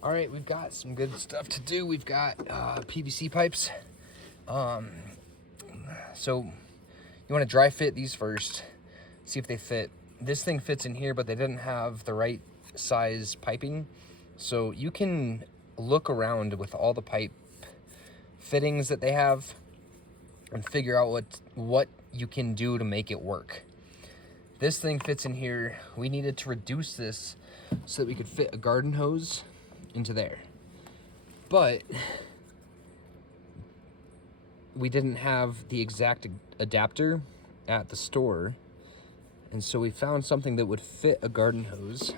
All right, we've got some good stuff to do. We've got PVC pipes. So you want to dry fit these first, see if they fit. This thing fits in here, but they didn't have the right size piping. So you can look around with all the pipe fittings that they have and figure out what you can do to make it work. This thing fits in here. We needed to reduce this so that we could fit a garden hose into there. But we didn't have the exact adapter at the store. And so we found something that would fit a garden hose.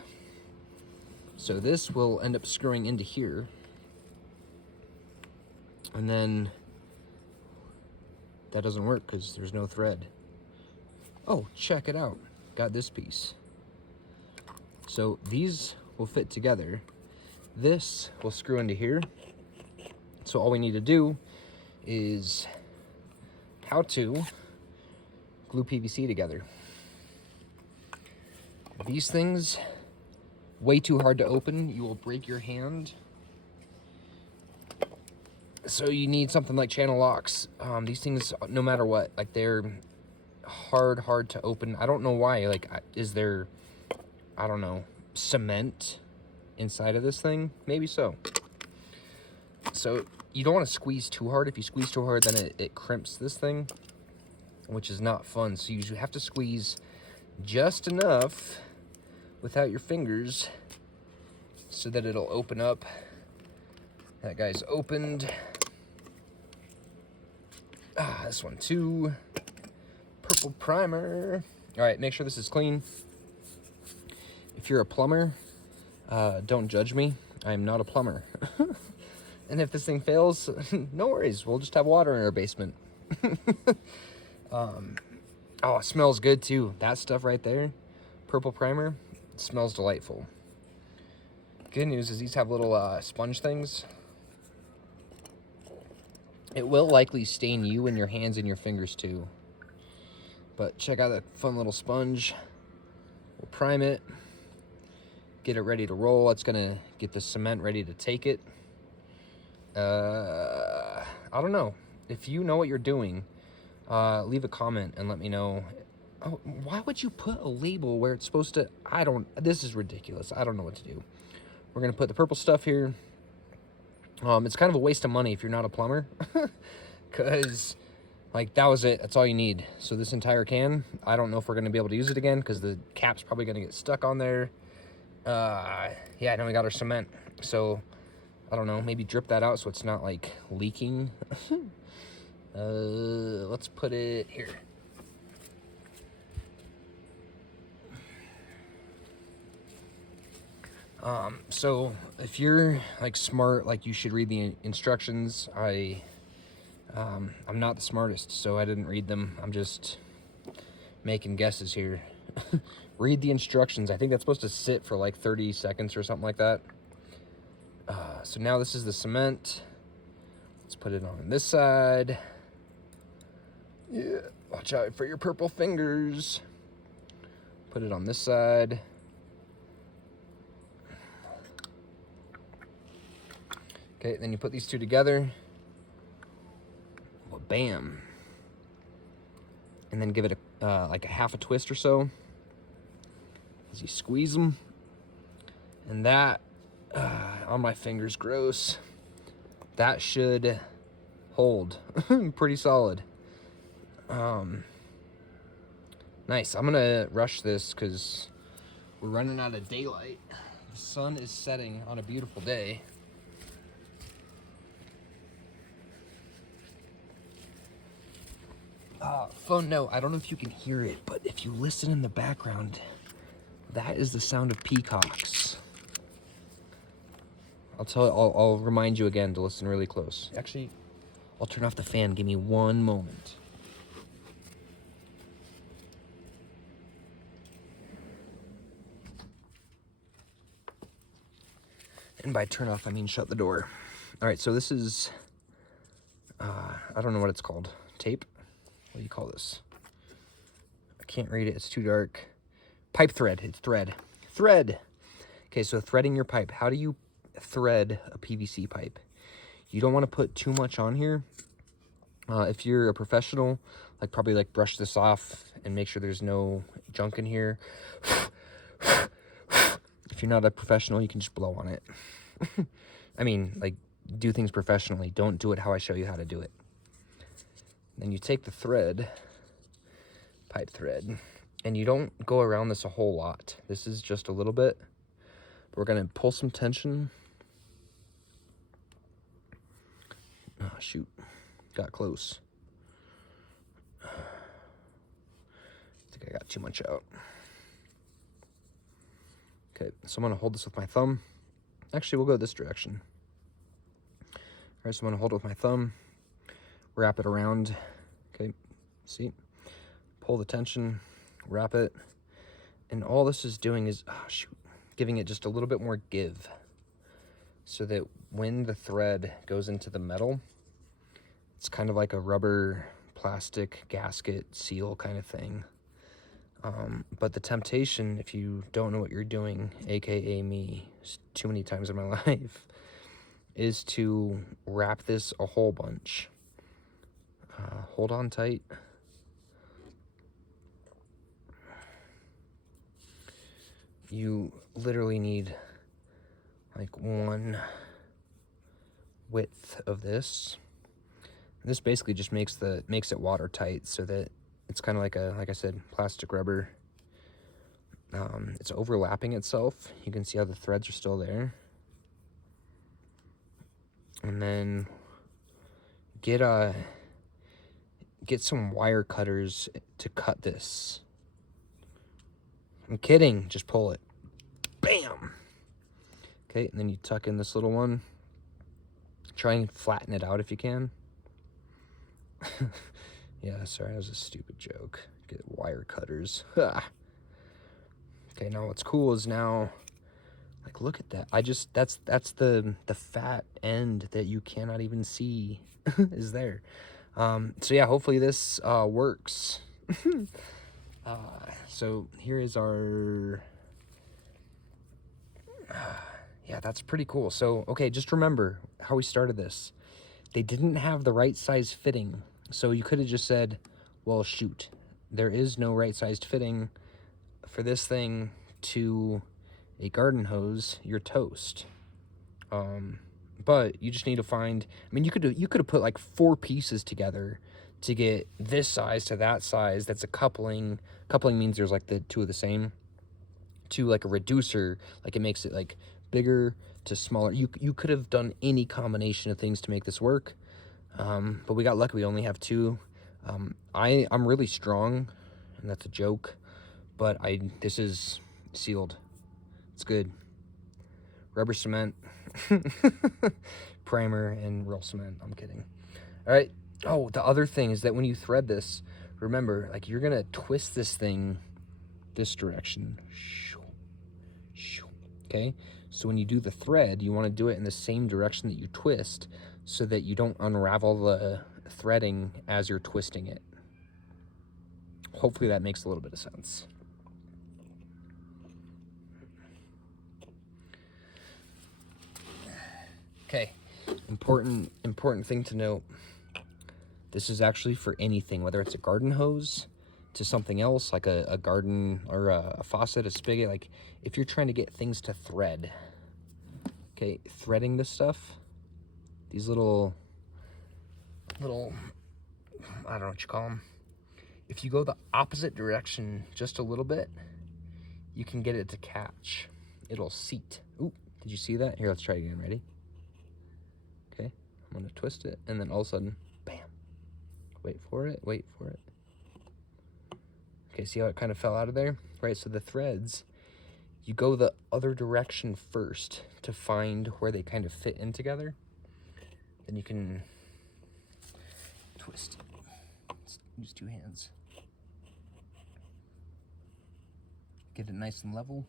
So this will end up screwing into here. And then that doesn't work because there's no thread. Oh, check it out. Got this piece. So these will fit together. This will screw into here. So all we need to do is how to glue PVC together. These things, way too hard to open. You will break your hand. So you need something like channel locks. These things, no matter what, like they're hard to open. I don't know why. Like, is there, I don't know, cement inside of this thing? Maybe so. So you don't want to squeeze too hard. If you squeeze too hard, then it crimps this thing, which is not fun. So you have to squeeze just enough without your fingers so that it'll open up. That guy's opened. This one too. Purple primer. All right, make sure this is clean. If you're a plumber, don't judge me. I'm not a plumber. And if this thing fails, no worries. We'll just have water in our basement. Oh, it smells good too. That stuff right there, purple primer, it smells delightful. Good news is these have little sponge things. It will likely stain you and your hands and your fingers too. But check out that fun little sponge. We'll prime it, get it ready to roll. It's gonna get the cement ready to take it. I don't know. If you know what you're doing, leave a comment and let me know. Oh, why would you put a label where it's supposed to? This is ridiculous. I don't know what to do. We're gonna put the purple stuff here. It's kind of a waste of money if you're not a plumber, because like that was it. That's all you need. So this entire can, I don't know if we're gonna be able to use it again because the cap's probably gonna get stuck on there. Yeah, now we got our cement. So I don't know, maybe drip that out so it's not like leaking. Let's put it here. So if you're like smart, like you should read the instructions. I'm not the smartest, so I didn't read them. I'm just making guesses here. Read the instructions. I think that's supposed to sit for like 30 seconds or something like that. So now this is the cement. Let's put it on this side. Yeah, watch out for your purple fingers. Put it on this side. Okay, then you put these two together. Well, bam. And then give it like a half a twist or so as you squeeze them. And that, on my fingers, gross. That should hold pretty solid. Nice. I'm gonna rush this because we're running out of daylight. The sun is setting on a beautiful day. Fun note, I don't know if you can hear it, but if you listen in the background, that is the sound of peacocks. I'll remind you again to listen really close. Actually, I'll turn off the fan. Give me one moment. And by turn off, I mean shut the door. All right, so this is, I don't know what it's called. Tape? What do you call this? I can't read it, it's too dark. Pipe thread, it's thread. Thread! Okay, so threading your pipe. How do you thread a PVC pipe. You don't want to put too much on here. If you're a professional, like probably like brush this off and make sure there's no junk in here. If you're not a professional, you can just blow on it. I mean, like, do things professionally. Don't do it how I show you how to do it. Then you take the thread, pipe thread, and you don't go around this a whole lot. This is just a little bit. We're going to pull some tension. Oh, shoot. Got close. I think I got too much out. Okay, so I'm going to hold this with my thumb. Actually, we'll go this direction. All right, so I'm going to hold it with my thumb. Wrap it around. Okay, see? Pull the tension. Wrap it. And all this is doing is, oh, shoot, giving it just a little bit more give. So that when the thread goes into the metal, it's kind of like a rubber, plastic, gasket, seal kind of thing. But the temptation, if you don't know what you're doing, aka me, too many times in my life, is to wrap this a whole bunch. Hold on tight. You literally need like one width of this. This basically just makes it watertight so that it's kind of like like I said, plastic rubber. It's overlapping itself. You can see how the threads are still there. And then get some wire cutters to cut this. I'm kidding, just pull it. Bam! Okay, and then you tuck in this little one. Try and flatten it out if you can. Yeah, sorry, that was a stupid joke. Get wire cutters. Okay, now what's cool is now, like, look at that. That's the fat end that you cannot even see is there. So yeah, hopefully this works. So here is our, yeah, that's pretty cool. So, okay, just remember how we started this. They didn't have the right size fitting. So you could have just said, well, shoot, there is no right sized fitting for this thing to a garden hose. You're toast. But you just need to find, I mean, you could have put like 4 pieces together to get this size to that size. That's a coupling. Coupling means there's like the 2 of the same. To like a reducer, like it makes it like bigger to smaller. You could have done any combination of things to make this work. But we got lucky. We only have 2. I'm really strong, and that's a joke. But this is sealed. It's good. Rubber cement, primer, and real cement. I'm kidding. All right. Oh, the other thing is that when you thread this, remember, like, you're gonna twist this thing this direction. Okay. So when you do the thread, you want to do it in the same direction that you twist, so that you don't unravel the threading as you're twisting it. Hopefully that makes a little bit of sense. Okay, important thing to note. This is actually for anything, whether it's a garden hose to something else, like a garden or a faucet, a spigot. Like if you're trying to get things to thread, okay, threading this stuff, these little, I don't know what you call them. If you go the opposite direction just a little bit, you can get it to catch. It'll seat. Ooh, did you see that? Here, let's try it again. Ready? Okay, I'm gonna twist it, and then all of a sudden, bam. Wait for it. Okay, see how it kind of fell out of there? Right, so the threads, you go the other direction first to find where they kind of fit in together. Then you can twist it. Let's use 2 hands. Get it nice and level.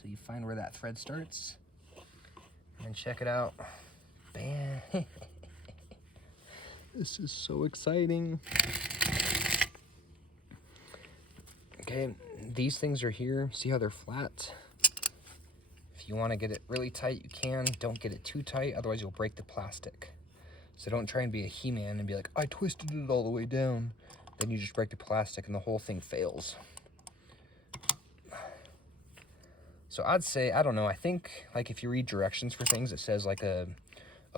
Till you find where that thread starts. And check it out. Bam. This is so exciting. Okay, these things are here. See how they're flat? If you want to get it really tight, you can. Don't get it too tight, otherwise you'll break the plastic. So don't try and be a He-Man and be like, I twisted it all the way down. Then you just break the plastic and the whole thing fails. So I'd say, I don't know, I think like if you read directions for things, it says like a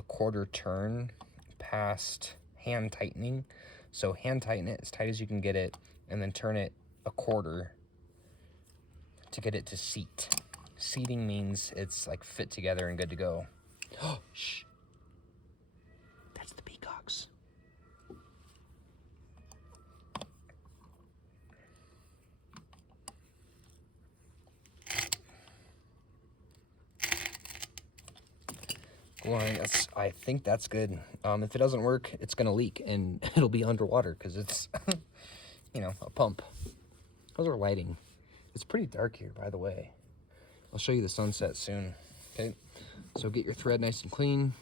quarter turn past hand tightening. So hand tighten it as tight as you can get it, and then turn it a quarter to get it to seat. Seating means it's like fit together and good to go. Oh, shh. That's the peacocks. Well, I think that's good. If it doesn't work, it's gonna leak and it'll be underwater because it's, you know, a pump. How's our lighting? It's pretty dark here, by the way. I'll show you the sunset soon. Okay, so get your thread nice and clean.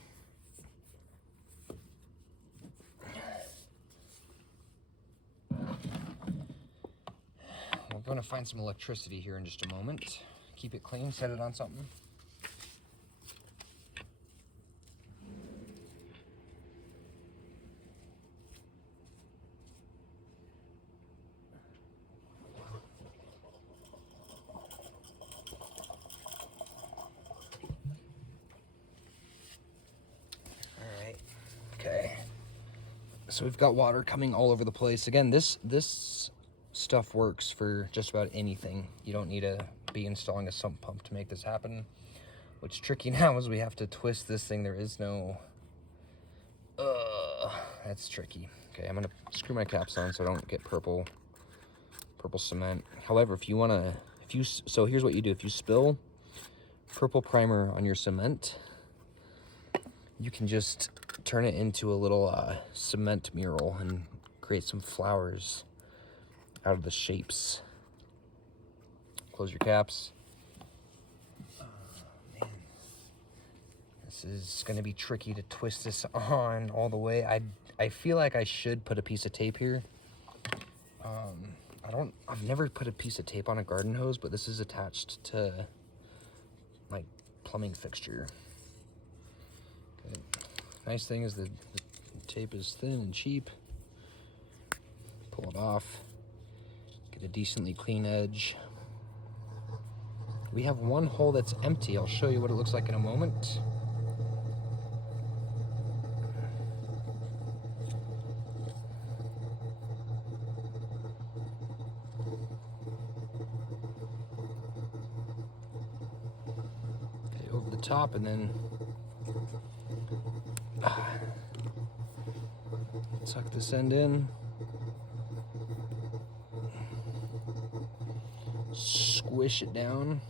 We're gonna find some electricity here in just a moment. Keep it clean, set it on something. Okay, so we've got water coming all over the place. Again, this stuff works for just about anything. You don't need to be installing a sump pump to make this happen. What's tricky now is we have to twist this thing. There is no, that's tricky. Okay, I'm gonna screw my caps on so I don't get purple cement. However, if you wanna, so here's what you do. If you spill purple primer on your cement, you can just turn it into a little cement mural and create some flowers out of the shapes. Close your caps. Oh, man. This is gonna be tricky to twist this on all the way. I feel like I should put a piece of tape here. I've never put a piece of tape on a garden hose, but this is attached to like plumbing fixture. Okay. Nice thing is the tape is thin and cheap. Pull it off. Get a decently clean edge. We have one hole that's empty. I'll show you what it looks like in a moment. Okay, over the top and then tuck this end in. Squish it down.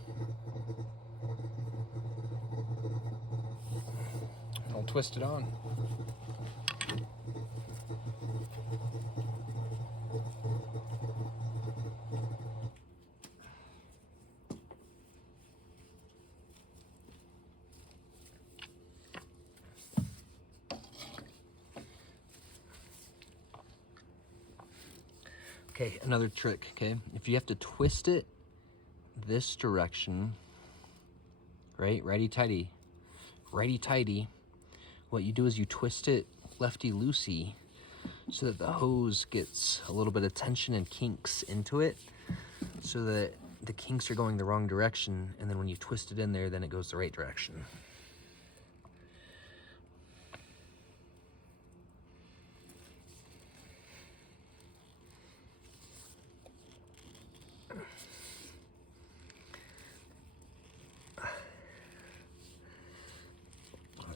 I'll twist it on. Okay, another trick, okay? If you have to twist it this direction, right? Righty-tighty. Righty-tighty. What you do is you twist it lefty-loosey so that the hose gets a little bit of tension and kinks into it so that the kinks are going the wrong direction, and then when you twist it in there, then it goes the right direction.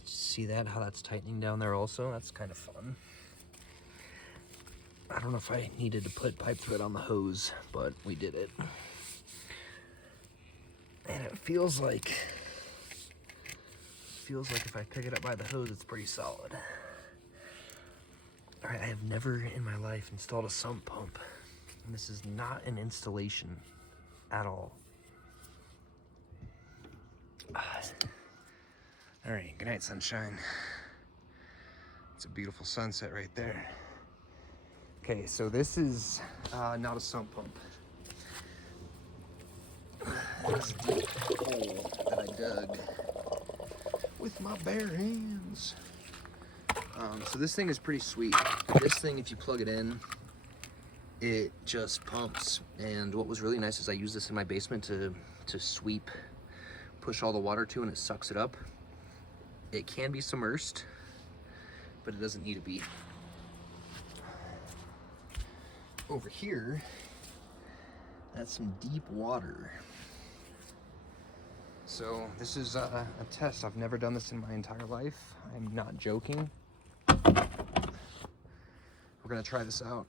See that, how that's tightening down there also? That's kind of fun. I don't know if I needed to put pipe thread on the hose, but we did it. And it feels like if I pick it up by the hose, it's pretty solid. All right, I have never in my life installed a sump pump. And this is not an installation at all. All right, good night, sunshine. It's a beautiful sunset right there. Okay, so this is not a sump pump. This deep hole that I dug with my bare hands. So this thing is pretty sweet. This thing, if you plug it in, it just pumps. And what was really nice is I use this in my basement to sweep, push all the water to, and it sucks it up. It can be submersed, but it doesn't need to be. Over here, that's some deep water. So this is a test. I've never done this in my entire life. I'm not joking. We're gonna try this out.